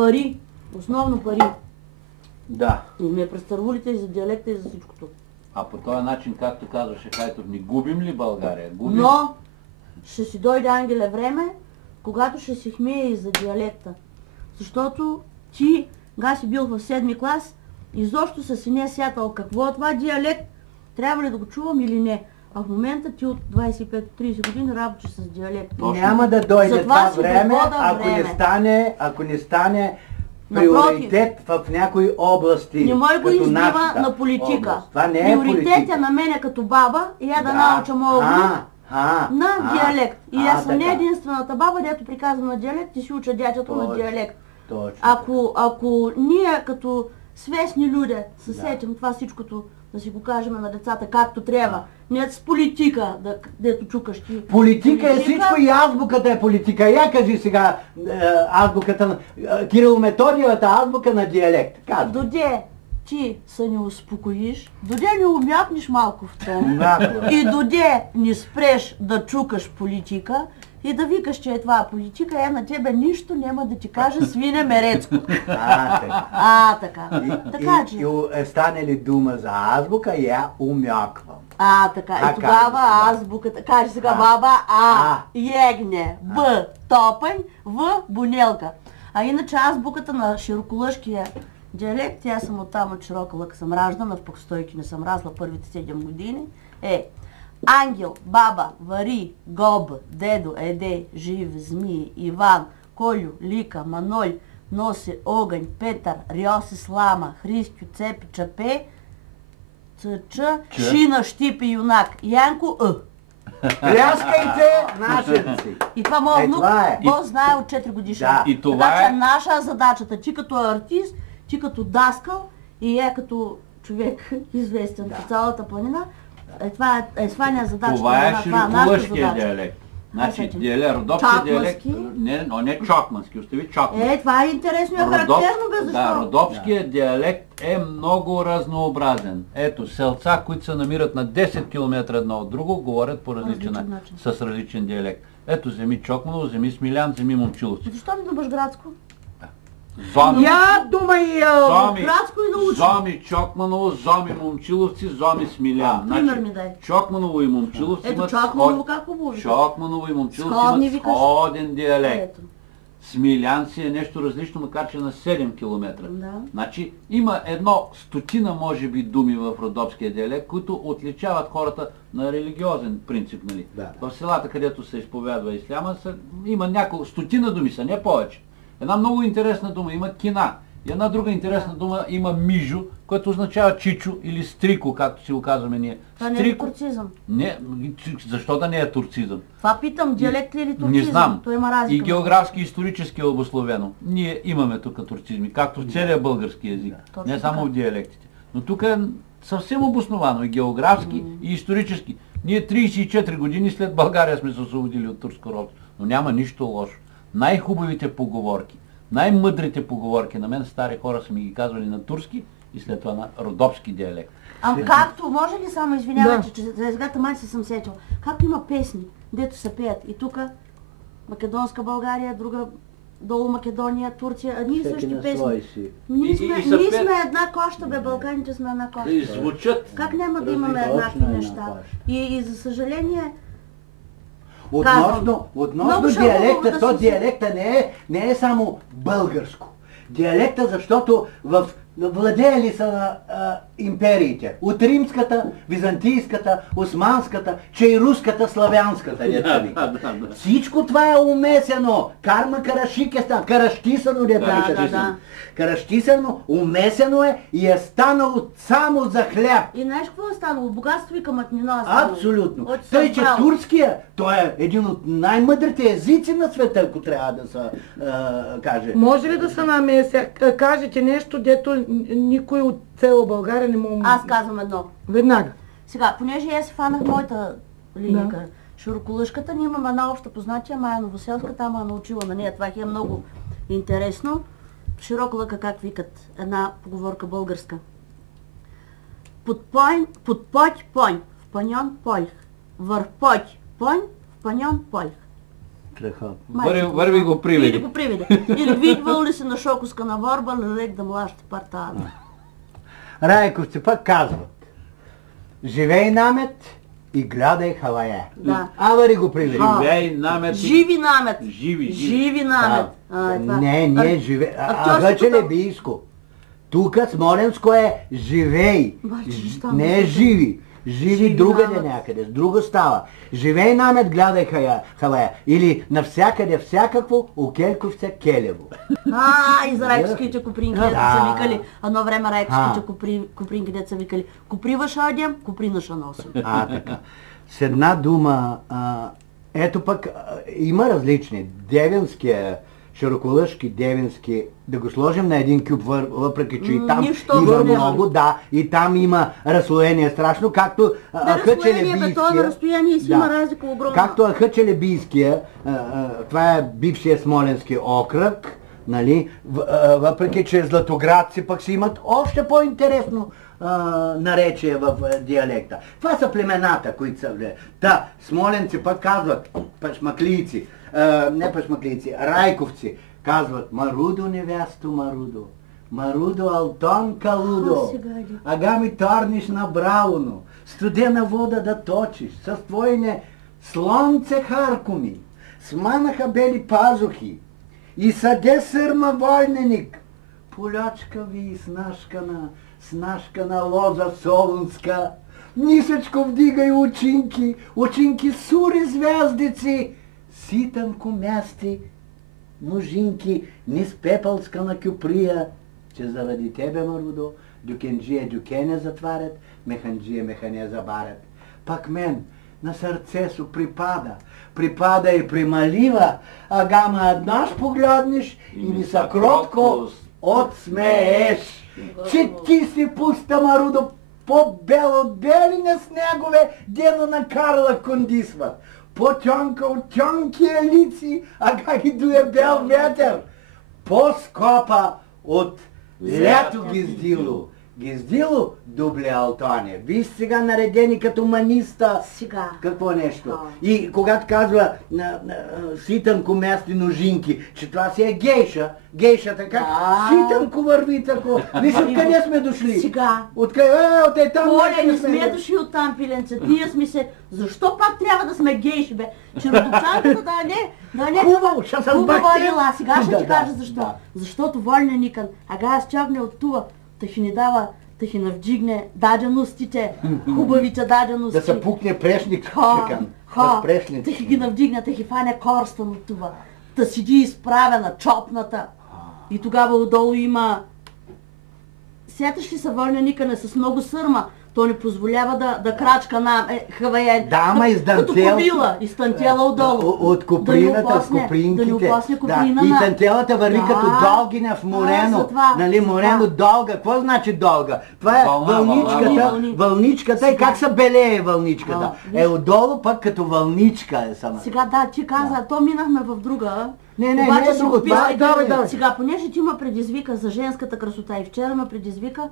Пари. Основно пари. Да. И ме престарвулите и за диалекта и за всичкото. А по този начин, както казваше Хайтов, ни губим ли България? Губим. Но ще си дойде, Ангеле, време, когато ще се хмее и за диалекта. Защото ти, га си бил в 7-ми клас, изобщо са си не сятал какво е това диалект, трябва ли да го чувам или не. А в момента ти от 25-30 години работиш с диалект. Няма да дойде Затова това си време, време. ако не стане Напротив. приоритет в някои области. Не може го като избива нашата на политика. област. Това не е Приоритет политика. е на мене като баба и я да науча моя внук на диалект. И аз съм не така. единствената баба, дето приказвам на диалект и си уча дядето на диалект. Точно. Ако ние като свестни люди се сетим това всичкото, да си го кажем на децата както трябва, не с политика, дето чукаш ти. Политика е всичко и азбуката е политика. Я кажи сега азбуката на Кирило-Методиевата азбука на диалект. Казвай. Доде ти се не успокоиш, доде не умякнеш малко в тон Умяква. и доде не спреш да чукаш политика и да викаш, че е това политика, на тебе нищо няма да ти каже свине Мерецко. Така. Така че. И стане ли дума за азбука, я умяквам. Така. И тогава азбуката, кажи сега баба, егне, Б, топън, В, бунелка. А иначе азбуката на широколъшкия диалект, аз съм оттам от Широка лъка, съм раждана, в Покстойки не съм разла първите 7 години, Ангел, баба, вари, гоб, дедо, еде, жив, змий, Иван, Колю, Лика, Маноль, носи огън, Петър, Рьоси, слама, Христю, цепи, чапе, Цъча, шина, щипи, юнак, Янко, Пляскайте нашенци! И това моят внук го знае от 4 годишни. И това така че наша задачата, ти като артист, ти като даскал и като човек известен по цялата планина, това е сваня задачата. Това е широколъшкия диалект. Значи, родопския диалект, не чокмански, остави чокмански. Това е интересно и характерно, бе, защо? Да, родопският диалект е много разнообразен. Ето, селца, които се намират на 10 км едно от друго, говорят по различен начин, с различен диалект. Ето, вземи Чокманово, вземи Смилян, вземи Момчиловци. Защо не думаш градско? Зоми, градско и научи. Зоми Чокманово, Зоми Момчиловци, Зоми Смилян. Пример ми дай. Чокманово и Момчиловци имат Чокманово как хубаво вика. Чокманово и Момчиловци имат сходен диалект. Смилян си е нещо различно, макар че на 7 км. Значи има стотина, може би, думи в родопския диалект, които отличават хората на религиозен принцип. Нали? В селата, където се изповядва исляма, има няколко стотина думи, са не повече. Една много интересна дума има кина. И една друга интересна дума има мижо, което означава чичо или стрико, както си го казваме ние. Това не е турцизъм. Не, защо да не е турцизъм? Това питам, диалект ли или турцизъм? Не знам. То има разлика. И географски и исторически е обусловено. Ние имаме тук турцизми, както в целия български език, не само в диалектите. Но тук е съвсем обосновано и географски, и исторически. Ние 34 години след България сме се освободили от турско робство, но няма нищо лошо. Най-хубавите поговорки, най-мъдрите поговорки, на мен стари хора са ми ги казвали на турски и след това на родопски диалект. Както, може ли само, извинявайте, че сега май се съм сетил, както има песни, дето се пеят и тук Македонска България, друга долу Македония, Турция, едни и същи песни. Ние сме една коща, бе, Балканите сме една коща. И звучат. Как няма да имаме еднакви неща? И за съжаление, Относно диалекта, то диалекта не е само българско. Диалекта, защото владеели са на империите. От римската, византийската, османската, че и руската, славянската. Всичко това е умесено. Карма карашикеста, караштисано караштисано, умесено е и е станало само за хляб. И знаеш какво е станало? Богатство и камътнина. Абсолютно. Тъй, че турския, той е един от най-мъдрите езици на света, ако трябва да се каже. Може ли да се намеся? Кажете нещо, дето никой от цела България не мога... Аз казвам едно. Веднага. Сега, понеже аз си фанах моята линика, широколъшката, ние имаме една обща познатия, Майя Новоселската, ама научила на нея. Това е много интересно. Широколъка, как викат, една поговорка българска. Под путь понь, в паньон польх. Върх путь понь, в паньон польх. Страхотно. Върви го приведи. Или го приведи. Или видвал ли си на шокуска на борба, лелек да млаща партана. Райковци пък казват: живей намет и гледай халая. Да. Вари го приведи. Живей намет. Живи намет. Живи намет. Не, живей. Гърчелебийско. Тук смоленско е живей. Не е живи. Живи другаде някъде, с друга става. Живей намет, гледай халая. Или навсякъде всякакво, у Келковце келево. И за райковските купринки, дето са викали. Едно време райковските купринки, дето са викали: куприва шадям, куприна ша носим. Така. С една дума, ето пък има различни. Девинския, широколъшки, девински, да го сложим на един кюб, въпреки че и там има много, да, и там има разслоение страшно, както Хъчелебийския. Това на разстояние си има разлика огромна. Както Хъчелебийския, това е бившия Смоленски окръг, нали, въпреки че златоградци пък си имат още по-интересно наречие в диалекта. Това са племената, които са влияли. Да, смоленци пък казват пашмаклийци, не пашмаклийци, райковци казват: Марудо невясто Марудо, Марудо Алтон Калудо, ага ми торниш на бравно, студена вода да точиш, с твоине слонце харкоми, сманаха бели пазухи и съде сърма войненик, полячка ви снашкана лоза солунска, нисъчко вдигай очинки сури звездици, ситанко мясти, ножинки, низ пепълска на кюприя, че заради тебе, Марудо, дюкенджия дюкене затварят, механджия механе забарят. Пак мен на сърцесо припада и прималива, ама еднаш погледнеш и ми са кротко отсмееш, че ти си пуста, Марудо, по-бел от белине снегове, дено на Карла кондисва. По-тонка от тонкия лици, ги дуе бел ветер. По-скопа от лято гездило. Гездило, дубле Алтоне. Виж сега наредени като маниста. Сега. Какво нещо. И когато казва ситанко мясти ножинки, че това си е гейша. Гейшата как ситанко върви тако. Виж откъде сме дошли. Сега. Откъде? От там. Коля, не сме дошли от там, пиленце. Ние сме се... Защо пак трябва да сме гейши, бе? Черноточанката да не... Хубаво, ще съм бахтел. Сега ще ти кажа защо. Защото Вольня Никън, аз чакне от това, тъхи ни дава, тъхи навдигне даденостите, хубавите дадености. Да се пукне прешник. Тъхи ги навдигне, тъхи фане корстен от това. Да седи изправена, чопната. И тогава отдолу има... Сеташ ли са Вольня Никъне с много сърма? То не позволява да крачка на хаваен. Да, ама като кобила, и стантела отдолу. От куприната, от купринките. Да не опасне куприна и стантелата върви като долгина в морено. Нали, морено долга. Какво значи долга? Това е вълничката и как се белее вълничката. Отдолу пък като вълничка е сама. Сега ти каза, то минахме в друга. Не е друго. Давай. Сега, понеже ти ме предизвика за женската красота и вчера ме предизвика,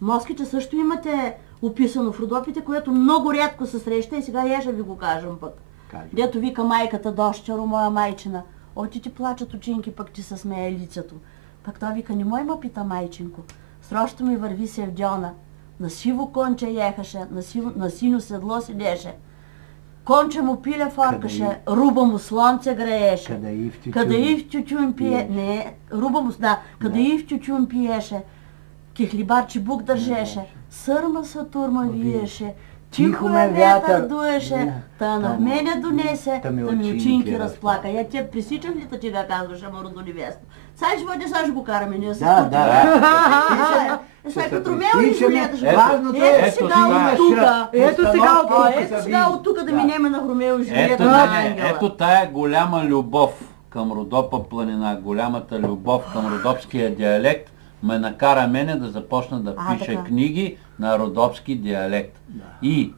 моските също имате описано в Родопите, което много рядко се среща и сега я ще ви го кажем пък. Дето вика майката: дощчаро моя майчина, оти ти плачат очинки, пък ти се смее лицето. Пък той вика: не мой ма пита майчинко, срощу ми върви Севдьона, на сиво конче ехаше, на сино седло седеше. Конче му пиле фаркаше, руба му слънце грееше. Кадаив тютюн пие... Не, руба му... Да, кадаив тютюн пиеше. Ки хлибарче бук държеше, сърма са турма виеше, тихо ме вятър дуеше, та на мене донесе, та ми очинки разплака. Я те пресичам ли та ти га казваше, Марудо невесто? Сега ще бъде, сега ще го караме, ние се пътим. Да. Сега като Ромео и Жулиета ще бъде. Ето сега от тук да минеме на Ромео и Жулиета на Ангела. Ето тая голяма любов към Родопа планина, голямата любов към родопския диалект, ме накара мене да започна да пиша книги на родопски диалект. И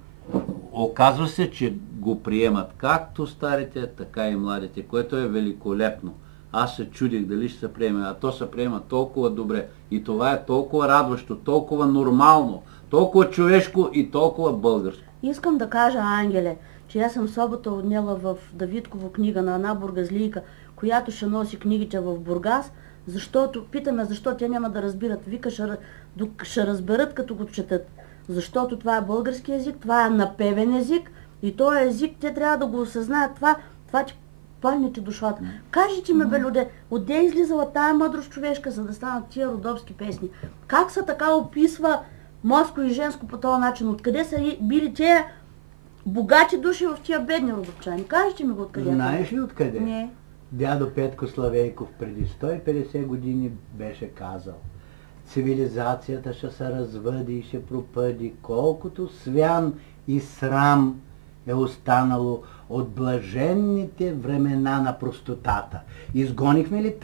оказва се, че го приемат както старите, така и младите, което е великолепно. Аз се чудих дали ще се приеме, а то се приема толкова добре. И това е толкова радващо, толкова нормално, толкова човешко и толкова българско. Искам да кажа, Ангеле, че аз съм собота отнела в Давидково книга на една бургазлийка, която ще носи книгите в Бургас, защото, питаме защо те няма да разбират. Вика, ще разберат като го четат. Защото това е български език, това е напевен език и този език те трябва да го осъзнаят. Това ти пълните душата. Кажете ми, бе, люде, отде е излизала тая мъдрост човешка, за да станат тия родопски песни? Как се така описва мъжко и женско по този начин? Откъде са били тия богати души в тия бедни родопчани? Кажете ми го откъде. Знаеш ли откъде? Не. Дядо Петко Славейков преди 150 години беше казал: цивилизацията ще се развъди и ще пропъди, колкото свян и срам е останало от блаженните времена на простотата. Изгонихме ли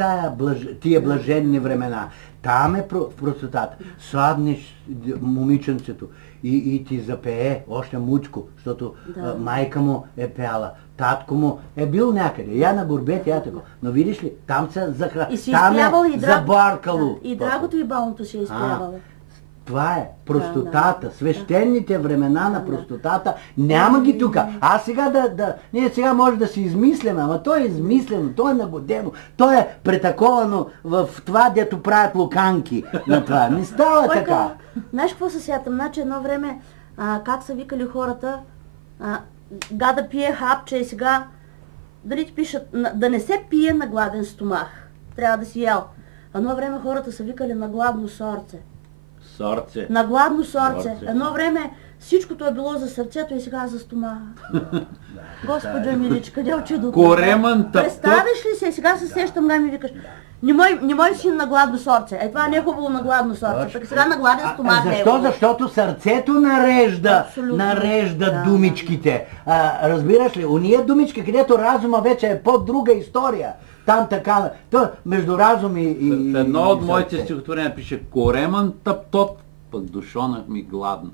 тия блаженни времена? Там е простотата. Сладнеш момиченцето и ти запее още мучко, защото майка му е пяла, татко му е бил някъде. Я на горбет, я тако. Но видиш ли, там се там е забаркало. И драгото и балното си е изпявало. Това е простотата, свещените времена на простотата. Няма ги тука. Ние сега може да си измисляме, ама то е измислено, то е нагодено, то е претаковано в това, дето правят луканки на това. Не става така. Знаеш какво се сятам? Значи едно време, как са викали хората, да пие хапче и сега, дали ти пишат, да не се пие на гладен стомах. Трябва да си ял. Едно време хората са викали на гладно сърце. Сърце. На гладно сърце. Едно време всичкото е било за сърцето и сега за стомаха. Господи миличка, къде отидох? Коремън тъп. Представиш ли се? Сега се сещам, да ми викаш. Не мой син на гладно сърце. Това не е хубаво на гладно сърце. Пък сега на гладен стомах. Защо? Защото сърцето нарежда думичките. Разбираш ли? Уния думички, където разума вече е по-друга история. Там така, между разум и... В едно от моите стихотворения пише: коремън тъп-тот, пък душонах ми гладна.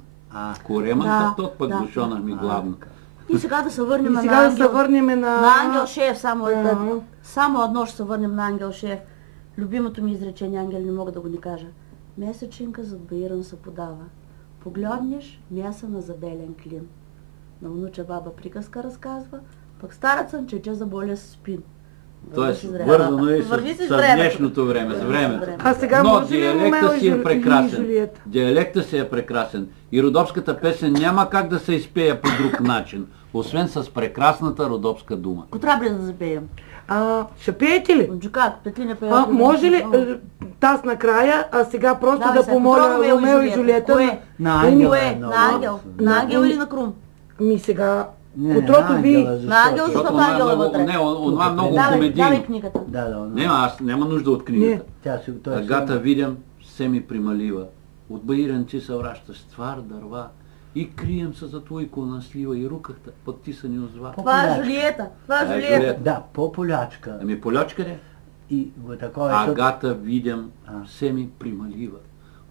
Коремън тъп-тот, пък душонах ми гладна. И сега да се върнем на Ангел Шеев. Само едно ще се върнем на Ангел Шеев. Любимото ми изречение, Ангел, не мога да го не кажа. Месечинка зад баиран се подава. Погледнеш мяса на заделен клин. На внуча баба приказка разказва, пък старецът чече за боля с спин. Тоест, вързано и с днешното време, с времето. Но диалекта си е прекрасен. Диалекта си е прекрасен. И родопската песен няма как да се изпее по друг начин, освен с прекрасната родопска дума. Ко трябва да запеем? Ще пеете ли? Джукат, петли не пеят. Може ли таз накрая, а сега просто да помоля Ромео и Жулиета на Ангел. На Ангел или на Крум? сега... Утрото ви... На Ангел, защото Ангел е вътре. Не, онова е много комедийно. Давай книгата. Аз няма нужда от книгата. Агата видям, се ми прималива. От баиренци се вращаш с твар дърва. И крием се за твойко на слива и рукахта, пък ти се ни озва. Това е Жулиета. Да, по-полячка. Ами полячка ли? Агата видям, се ми прималива.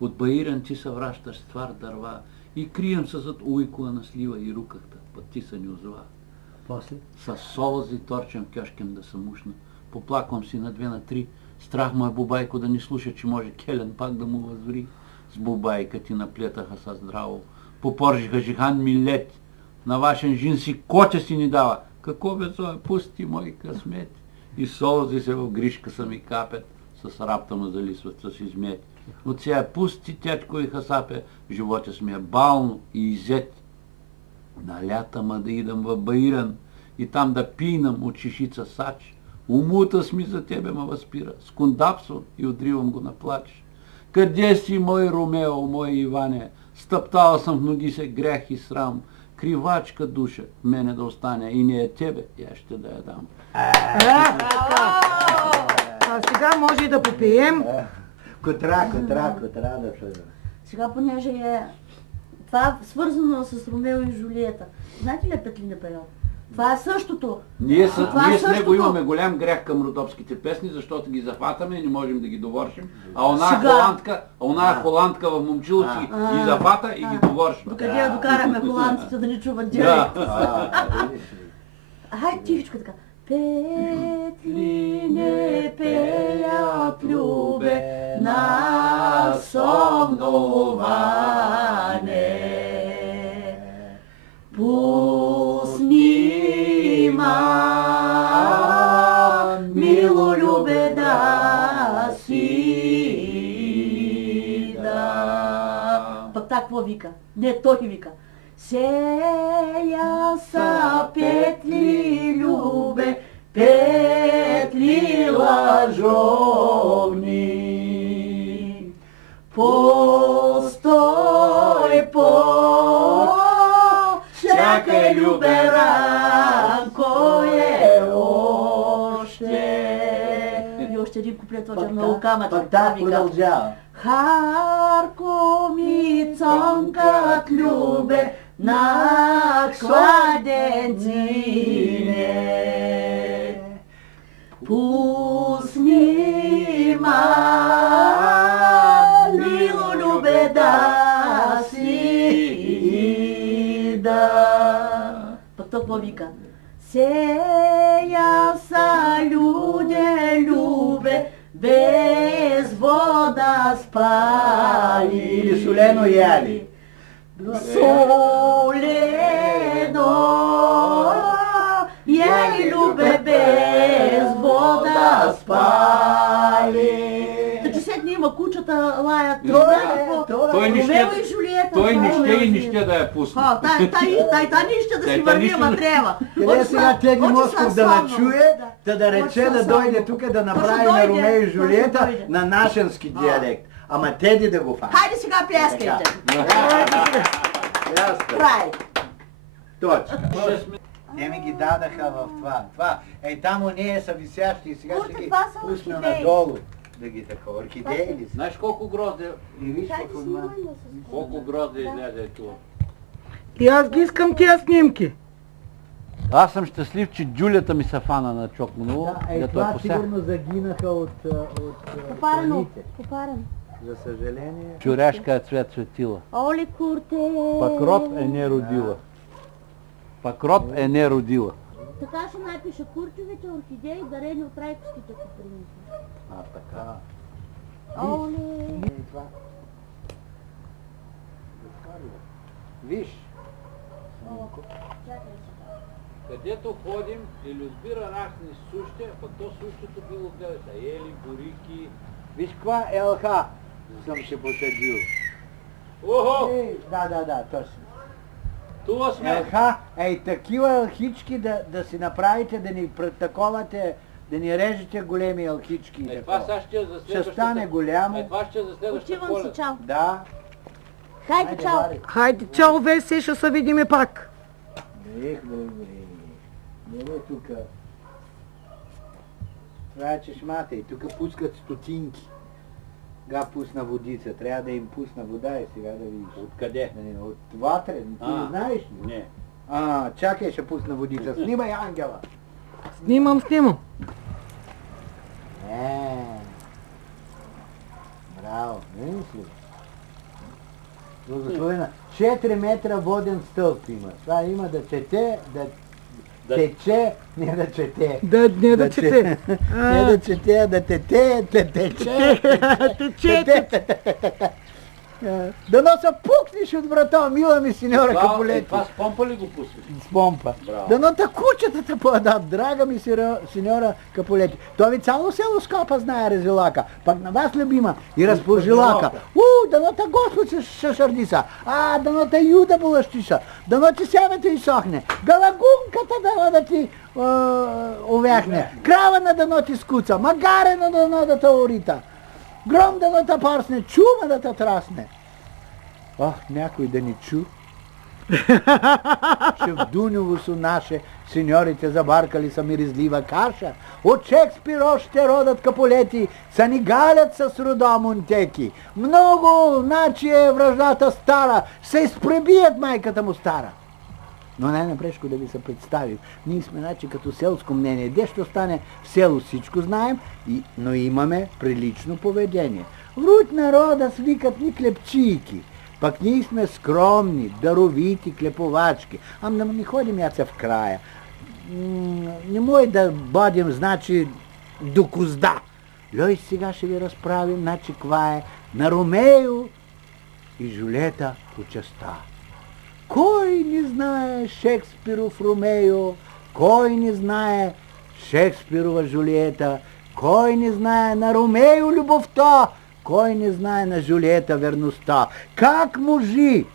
От баиренци се вращаш с твар дърва. И крием се зад уйко на слива и рукахта, пък ти се ни озва. После? С солзи торчам кьошкем да съм ушна. Поплаквам си на 2 на 3. Страх му е Бубайко да не слуша, че може Келен пак да му възври. С Бубайка ти наплетаха са здраво. Попоржиха жихан милет. На вашен жин си котя си ни дава. Какво бе зоя, пусти мой късмет. И солзи се в гришка са ми капят. С рапта му залисват с измет. От сега пусти тячко и хасапе. Живота ми е бално и изет. На лята ма да идам в Баиран и там да пинам от шишица сач. Умута ми за тебе ма възпира. Скундапсвам и отривам го на плач. Къде си, мой Ромео, мой Иване? Стъптала съм в ноги се грях и срам. Кривачка душа в мене да остане и не е тебе, я ще да я дам. А сега може и да попием. Котра да се... Сега, понеже е... Това е свързано с Ромео и Жулиета. Знаете ли Петлина период? Това е същото. Ние с него имаме голям грях към родопските песни, защото ги захватаме и не можем да ги довършим. А она холандка в момчило си ги захвата и ги довършва. Докъде я докараме холандците да ни чуват диалект. Хайде тихичко така. Петлине пея от любе на съмнуване. Пусни сега какво вика? Не, той вика. Сея са петли любе, петли лъжовни. Постой, чакай, любе, ранко е още. И още един куплет от Джамналукамата. Пак так продължава. Харко ми цонкът любе на кладенцине. Пусни мило любе да си да. Пък то повика. Сея са люде любе, без вода спали. Или солено яли. Солено яли любе, без вода спали. Та че седни има кучата лаят. Той не ще да я пусне. Та не ще да си върви, ама трябва. Къде сега Теди Москов да начуе, да рече да дойде тук да направи на Ромео и Жулиета на нашенски диалект. Ама Теди да го фане. Хайде сега пляскайте. Край. Точно. Те ми ги дадаха в това. Ей, тамо ние са висящи и сега ще ги пусна надолу. Да ги така. Орхидеи ли са? Знаеш колко грозде? И виж какво има. Колко грозде излезе това? И аз ги искам тия снимки. Аз съм щастлив, че Джулията ми се фана на Чокманово. Да, ей, това сигурно загинаха от храните. Попарено. За съжаление. Чуряшка е цвет светила. Оле, курте. Пакрот е не родила. Пакрот е не родила. Така ще напиша курчовите орхидеи, дарени от райковските куприници. А, така. Оле. Виж. Където ходим и любира рахни суще, пък то сущото било гледа са ели, бурики. Виж каква елха съм ще посадил. Охо! Да, точно. Това сме. Елха, ей, такива елхички да си направите, да ни таковате, да ни режете големи елхички. Това сега ще за следващата... Ще стане голямо. Това ще за следващата Отивам Коледа. си, чао. Да. Хайде, чао. Хайде, чао, Веси, ще се видиме пак. Не тука. Това е чешмата и тук пускат стотинки. Га пусна водица, трябва да им пусна вода и сега да видиш. Откъде? От вътре, ти не знаеш ли? Не. Чакай, ще пусна водица. Снимай ангела. Снимам. Браво, видиш ли? Благословена. 4 метра воден стълб има. Това има да чете, тече, не да чете. Не да чете. Не да чете, да тече. Да носа пукнеш от врата, мила ми сеньора Капулети. Това с помпа ли го пусваш? С помпа. Да нота кучетата подадат, драга ми сеньора Капулети. Той ви цяло село Скопа знае Резилака. Пак на вас любима и разпоржилака. Да нота Господ се шардиса. Да нота Юда булащиша. Да ноти семето изсохне. Галагунката да ти увяхне. Кравана да ноти скуца. Магарена да нота орита. Гром да нота парсне, чума да та трасне. Някой да ни чу. Ще в Дуньово су наше сеньорите забаркали са миризлива каша. От Шекспир още родът Капулети са ни галят с рода Монтеки. Много, значи е враждата стара, се изпребият майката му стара. Но най-напрешко да ви се представим. Ние сме значи като селско мнение. Де ще стане в село всичко знаем, но имаме прилично поведение. Вруть народа свикат ни клепчийки. Пък ние сме скромни, даровити клеповачки. Да не ходим яца в края. Не може да бъдем, значи, до козда. Лой сега ще ви разправим, значи, ква е на Ромео и Жулиета участа. Кой не знае Шекспиров Ромео, кой не знае Шекспирова Жулиета, кой не знае на Ромео любовта, Кой не знае на Жулиета верността? Как можи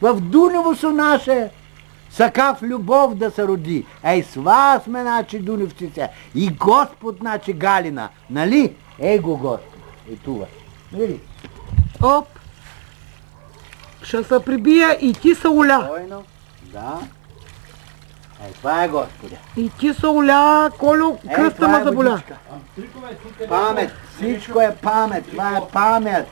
в Дунево со наше сакав любов да се роди? Ей, с вас сме, значи, дуневците. И Господ, значи, Галина. Нали? Ей го Господ. И това. Нали? Оп. Ще се прибия и ти са Оля. Спокойно. Да. Ей, това е Господя. И ти са Оля, Колю, кръста ме заболя. Памет. Всичко е памет. Това е памет.